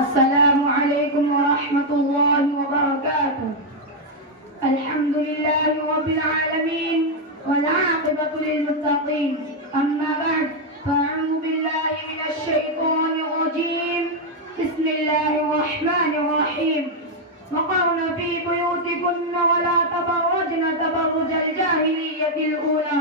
अस्सलामु अलैकुम व रहमतुल्लाहि व बरकातुहू। अल्हम्दुलिल्लाहि रब्बिल आलमीन वल आक़िबतु लिल मुत्तक़ीन। अम्मा बअद फ़अऊज़ु बिल्लाहि मिनश शैतानिर रजीम। बिस्मिल्लाहिर रहमानिर रहीम। वक़र्न फ़ी बुयूतिकुन्न व ला तबर्रजन तबर्रुजल जाहिलिय्यतिल ऊला।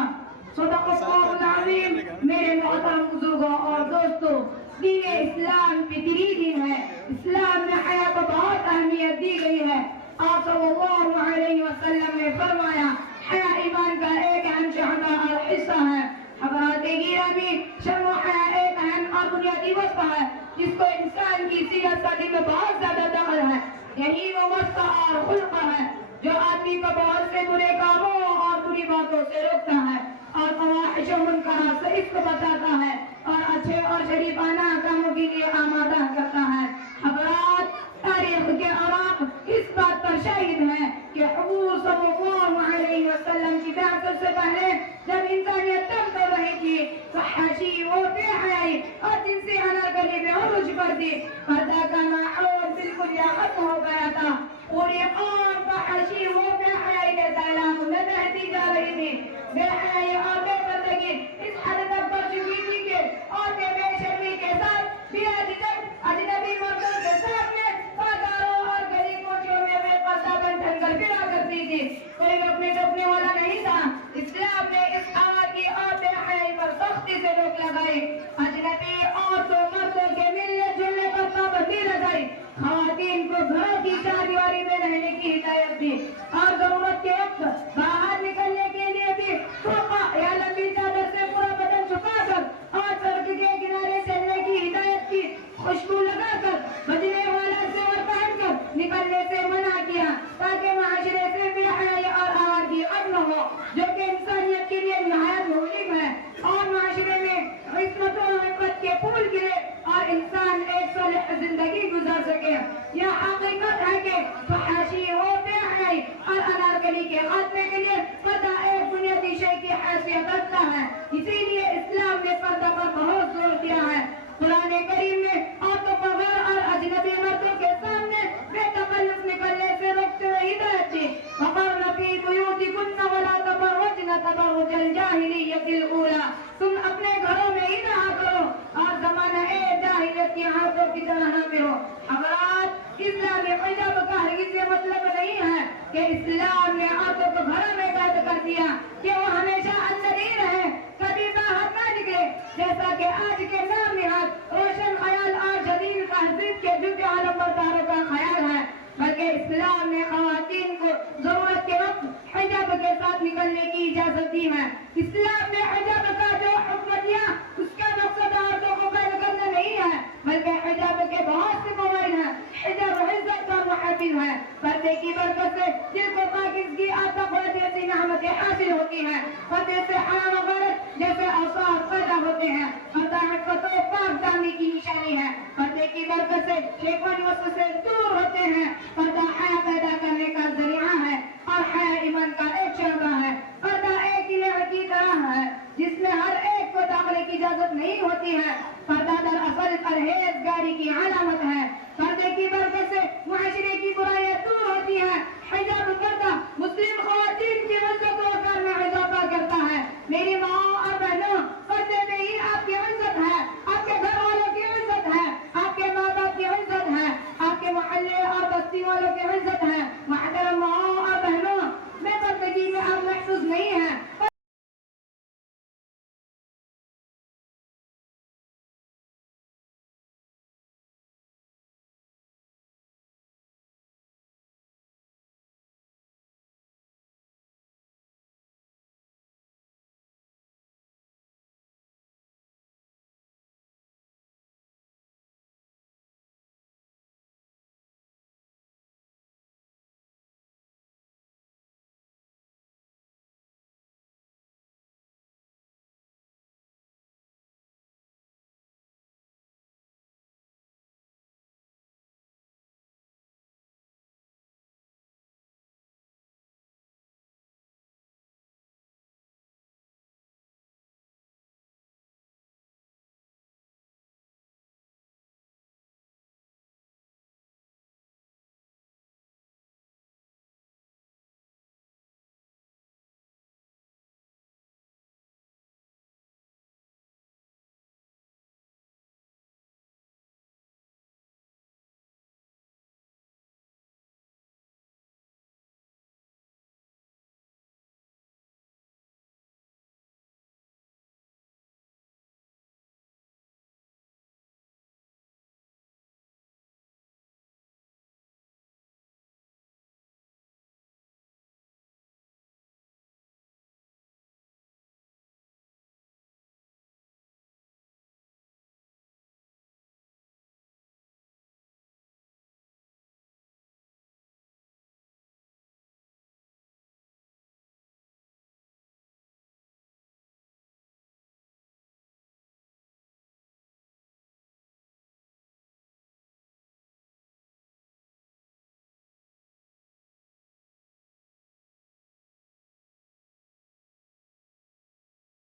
सदक़ल्लाहुल अज़ीम। मेरे मोहतरम बुजुर्गों और दोस्तों, दीन इस्लाम फितरी दीन है। इस्लाम में हया को बहुत अहमियत दी गई है। आप सल्लल्लाहु अलैहि वसल्लम ने फरमाया, हया ईमान का एक अहम शअबा और हिस्सा है। हज़रात गिरामी, शर्म व हया एक अहम और बुनियादी वस्फ़ है जिसको इंसान की सीरत सादी में बहुत ज्यादा दखल है। यही वो वस्फ़ और खुल्क़ है जो आदमी को बहुत से बुरे कामों और बुरी बातों से रोकता है और फ़वाहिश व मुनकरात से इसको बचाता है और अच्छे और शरीफाना कामों के लिए आमादा करता है। हज़रात, तारीख़ के औराक़ इस बात पर शाहिद हैं कि हुज़ूर सल्लल्लाहु अलैहि वसल्लम की बिअसत से पहले जब इंसानियत कम कर रही थी, फ़हाशी वो बेहयाई और जिनसी अनारकली में उरूज पर थी। पर्दा का माहौल बिल्कुल खत्म हो गया था। पूरी कौम फ़हाशी वो बेहयाई के सैलाब में बहती जा रही थी। बेहयाई और बेपर्दगी इस हद तक बढ़ चुकी थी कि औरतें बेशर्मी के साथ बेझिझक अजनबी मर्दों के सामने बाजारों और गली कोचियों में बेपर्दा बनकर फिरा करती थी। कोई रोकने टोकने वाला नहीं था। इस्लाम ने इस आवाज़ी और बेहयाई पर सख्ती से रोक लगाई। अजनबी औरतों मर्दों के मिलने जुलने पर पाबंदी लगाई। ख़वातीन को घरों की चारदीवारी में रहने की हिदायत दी और जरूरत के वक्त बाहर निकलने के लिए भी टोपा या लंबी चादर से पूरा बदन छुपाकर और सड़क के किनारे चलने की हिदायत की। खुशबू लगाकर बजने वाला ज़ेवर पहनकर निकलने से मना किया ताकि माशरे से बेहयाई और आवाज़ी अमन हो, जो कि इंसानियत के लिए निहायत मुहिम है और माशरे में इस्मत और इफ़्फ़त के फूल गिरे और इंसान एक सालिह जिंदगी गुजार सके। यह हकीकत है कि फ़हाशी वो बेहयाई और अनारकली के खात्मे के लिए पर्दा एक बुनियादी शय की हैसियत रखता है। इसीलिए इस्लाम ने पर्दा पर बहुत जोर दिया है। कुरान करीम में औरतों को गैर और अजनबी मर्दों के सामने बेतकल्लुफ़ निकलने से रोकते हुए हिदायत दी। वक़र्न फ़ी बुयूतिकुन्न व ला तबर्रजन तबर्रुजल जाहिलिय्यतिल ऊला। तुम अपने घरों में ही रहा करो और ज़माना जाहिलियत की औरतों की तरह न रहो। हज़रात, इस्लामी हिजाब का हरगिज़ ये मतलब नहीं है कि इस्लाम ने औरतों को घरों में कैद कर दिया कि वो हमेशा अंदर ही रहे, कभी बाहर न निकले, जैसा कि आज के नाम निहाद रोशन ख्याल और जदीद तहज़ीब के झूठे आलमबरदारों का ख्याल है। बल्कि इस्लाम ने ख़वातीन को जरूरत के वक्त हिजाब के साथ निकलने की इजाजत दी है। इस्लाम ने हिजाब का जो हुक्म दिया उसका मकसद औरतों को कैद करना नहीं है, बल्कि हिजाब के बहुत से फ़वाइद हैं। हिजाब इज़्ज़त का मुहाफ़िज़ है। पर्दे की बरकत से दिल को पाकीज़गी और तक़वा जैसी नेमतें हासिल होती हैं। पर्दे से हया व गैरत जैसे औसाफ पैदा होते हैं। पर्दा इफ़्फ़त व पाकदानी की निशानी है। पर्दे की बरकत से शैतानी वस्व से दूर होते हैं। पर्दा हया पैदा करने का ज़रिया है और हया ईमान का एक शअबा है। पर्दा एक इलाह की तरह है जिसमें हर एक को दाखिले की इजाजत नहीं होती है। पर्दा दरअसल परहेज़गारी की अलामत है। पर्दे की बरकत से मुआशरे की बुराइयां दूर होती हैं। हिजाब पर्दा मुस्लिम ख़वातीन की इज़्ज़त व वक़ार में इज़ाफ़ा करता है। मेरी माँ